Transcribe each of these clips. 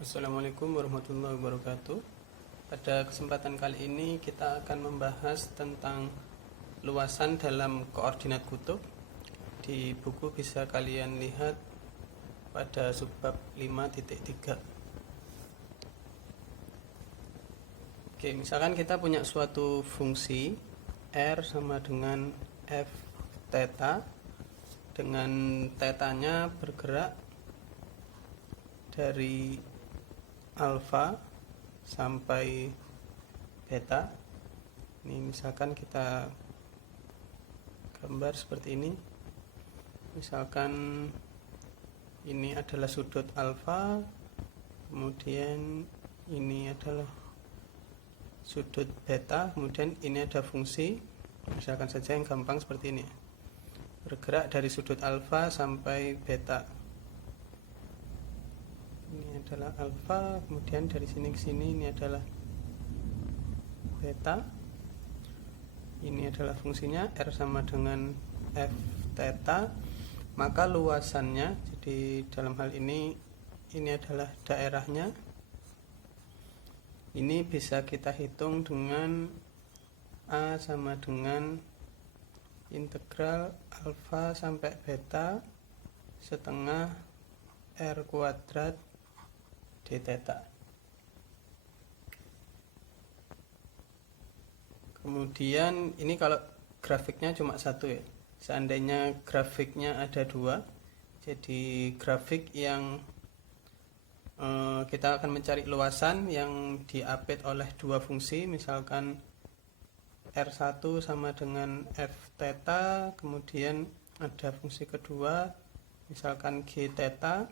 Assalamualaikum warahmatullahi wabarakatuh. Pada kesempatan kali ini kita akan membahas tentang luasan dalam koordinat kutub. Di buku bisa kalian lihat pada subbab 5.3. Oke, misalkan kita punya suatu fungsi R sama dengan F theta, dengan tetanya bergerak dari alfa sampai beta. Ini misalkan kita gambar seperti ini. Misalkan ini adalah sudut alfa, kemudian ini adalah sudut beta, kemudian ini ada fungsi, misalkan saja yang gampang seperti ini, bergerak dari sudut alfa sampai beta. Ini adalah alfa, kemudian dari sini ke sini ini adalah beta. Ini adalah fungsinya R sama dengan F theta. Maka luasannya, jadi dalam hal ini adalah daerahnya. Ini bisa kita hitung dengan A sama dengan integral alfa sampai beta setengah R kuadrat d theta. Kemudian ini kalau grafiknya cuma satu ya. Seandainya grafiknya ada dua, jadi grafik yang kita akan mencari luasan yang diapit oleh dua fungsi, misalkan R1 sama dengan F theta, kemudian ada fungsi kedua misalkan G theta,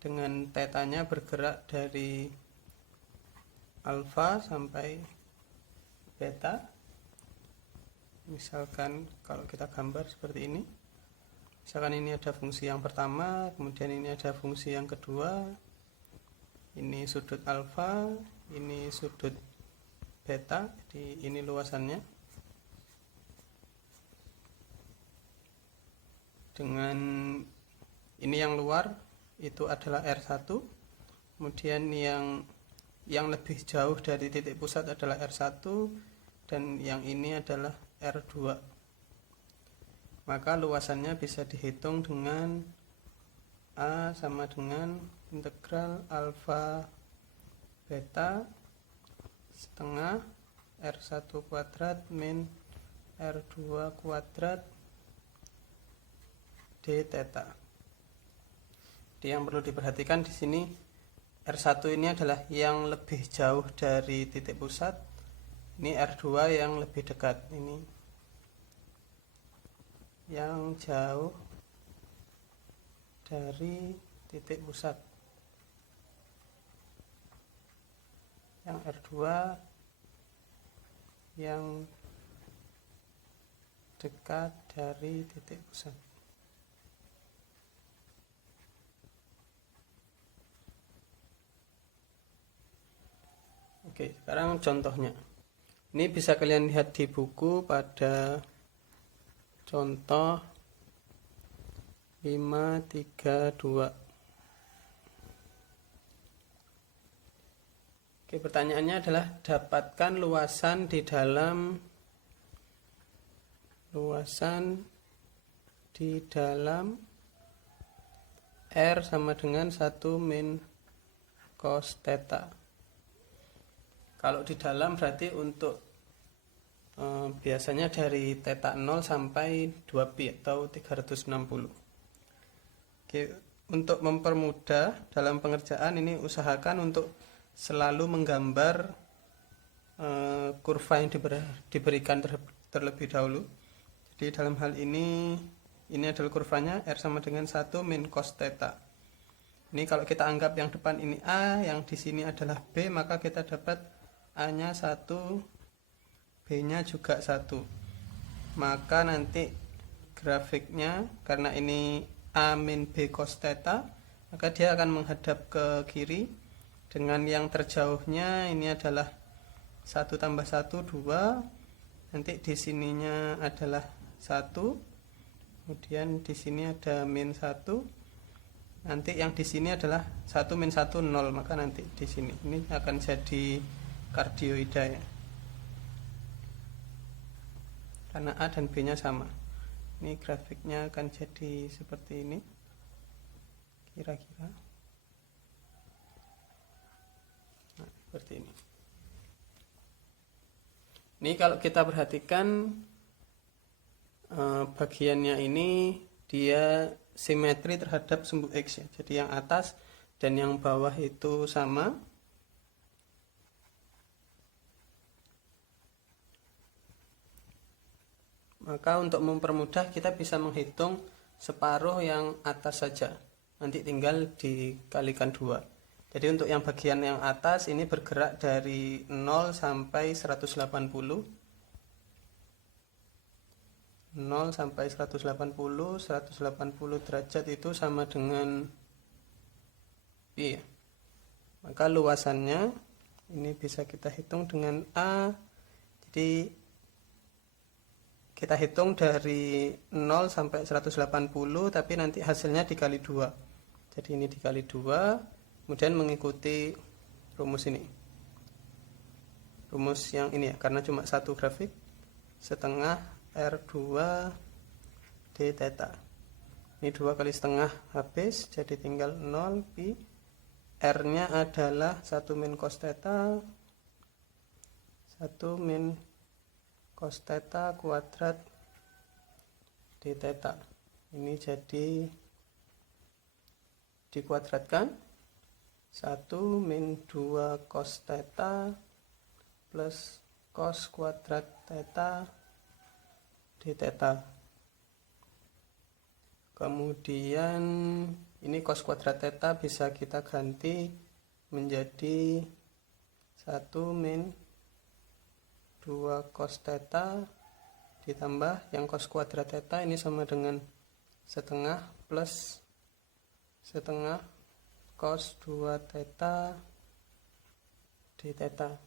dengan tetanya bergerak dari alfa sampai beta. Misalkan kalau kita gambar seperti ini, misalkan ini ada fungsi yang pertama, kemudian ini ada fungsi yang kedua, ini sudut alfa, ini sudut beta, jadi ini luasannya. Dengan ini yang luar itu adalah R1, kemudian yang lebih jauh dari titik pusat adalah R1, dan yang ini adalah R2. Maka luasannya bisa dihitung dengan A sama dengan integral alfa beta setengah R1 kuadrat min R2 kuadrat d theta. Jadi yang perlu diperhatikan di sini, R1 ini adalah yang lebih jauh dari titik pusat, ini R2 yang lebih dekat, ini yang jauh dari titik pusat, yang R2 yang dekat dari titik pusat. Oke, sekarang contohnya. Ini bisa kalian lihat di buku pada contoh 532. Oke, pertanyaannya adalah dapatkan luasan di dalam R sama dengan 1 min cos theta. Kalau di dalam berarti untuk biasanya dari theta 0 sampai 2pi atau 360. Oke, untuk mempermudah dalam pengerjaan ini usahakan untuk selalu menggambar kurva yang diberikan terlebih dahulu. Jadi dalam hal ini adalah kurvanya R sama dengan 1 min cos theta. Ini kalau kita anggap yang depan ini A, yang di sini adalah B, maka kita dapat A-nya 1, B-nya juga 1. Maka nanti grafiknya, karena ini A min B cos theta, maka dia akan menghadap ke kiri. Dengan yang terjauhnya ini adalah 1 tambah 1, 2. Nanti di sininya adalah 1. Kemudian di sini ada min 1. Nanti yang di sini adalah 1 min 1 0, maka nanti di sini ini akan jadi kardioida ya. Karena A dan B nya sama. Ini grafiknya akan jadi seperti ini kira-kira. Nah, seperti ini. Ini kalau kita perhatikan bagiannya ini dia simetri terhadap sumbu X ya. Jadi yang atas dan yang bawah itu sama. Maka untuk mempermudah kita bisa menghitung separuh yang atas saja. Nanti tinggal dikalikan 2. Jadi untuk yang bagian yang atas ini bergerak dari 0 sampai 180. 0 sampai 180 derajat itu sama dengan pi. Maka luasannya ini bisa kita hitung dengan A. Jadi kita hitung dari 0 sampai 180, tapi nanti hasilnya dikali 2. Jadi ini dikali 2, kemudian mengikuti rumus ini. Rumus yang ini ya, karena cuma satu grafik, setengah R2 d theta. Ini 2 kali setengah habis, jadi tinggal 0 pi. R nya adalah 1 min cos theta, 1 min cos theta kuadrat d theta. Ini jadi dikuadratkan 1 min 2 cos theta plus cos kuadrat theta d theta. Kemudian ini cos kuadrat theta bisa kita ganti menjadi 1 min 2 cos theta ditambah yang cos kuadrat theta ini sama dengan setengah plus setengah cos 2 theta d theta.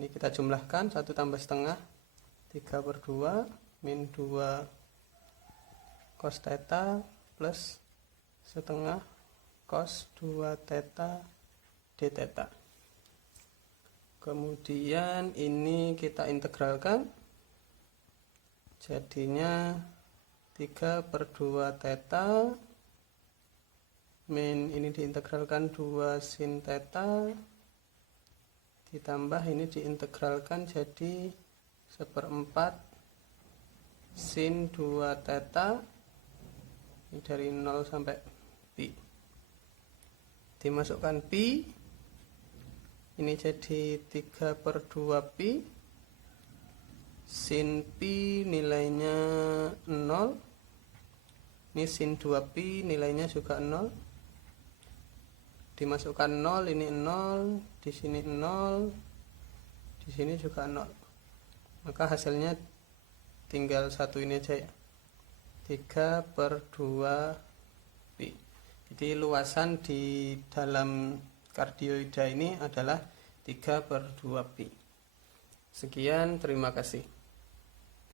Ini kita jumlahkan 1 tambah setengah 3/2 min 2 cos theta plus setengah cos 2 theta d theta. Kemudian ini kita integralkan, jadinya 3/2 theta min ini diintegralkan 2 sin theta ditambah ini diintegralkan jadi 1/4 sin 2 theta ini dari 0 sampai pi. Dimasukkan pi, ini jadi 3/2 pi. Sin pi nilainya 0. Ini sin 2 pi nilainya juga 0. Dimasukkan 0, ini 0, di sini 0, di sini juga 0. Maka hasilnya tinggal satu ini aja ya, 3/2 pi. Jadi luasan di dalam kardioida ini adalah 3/2 pi. Sekian, terima kasih.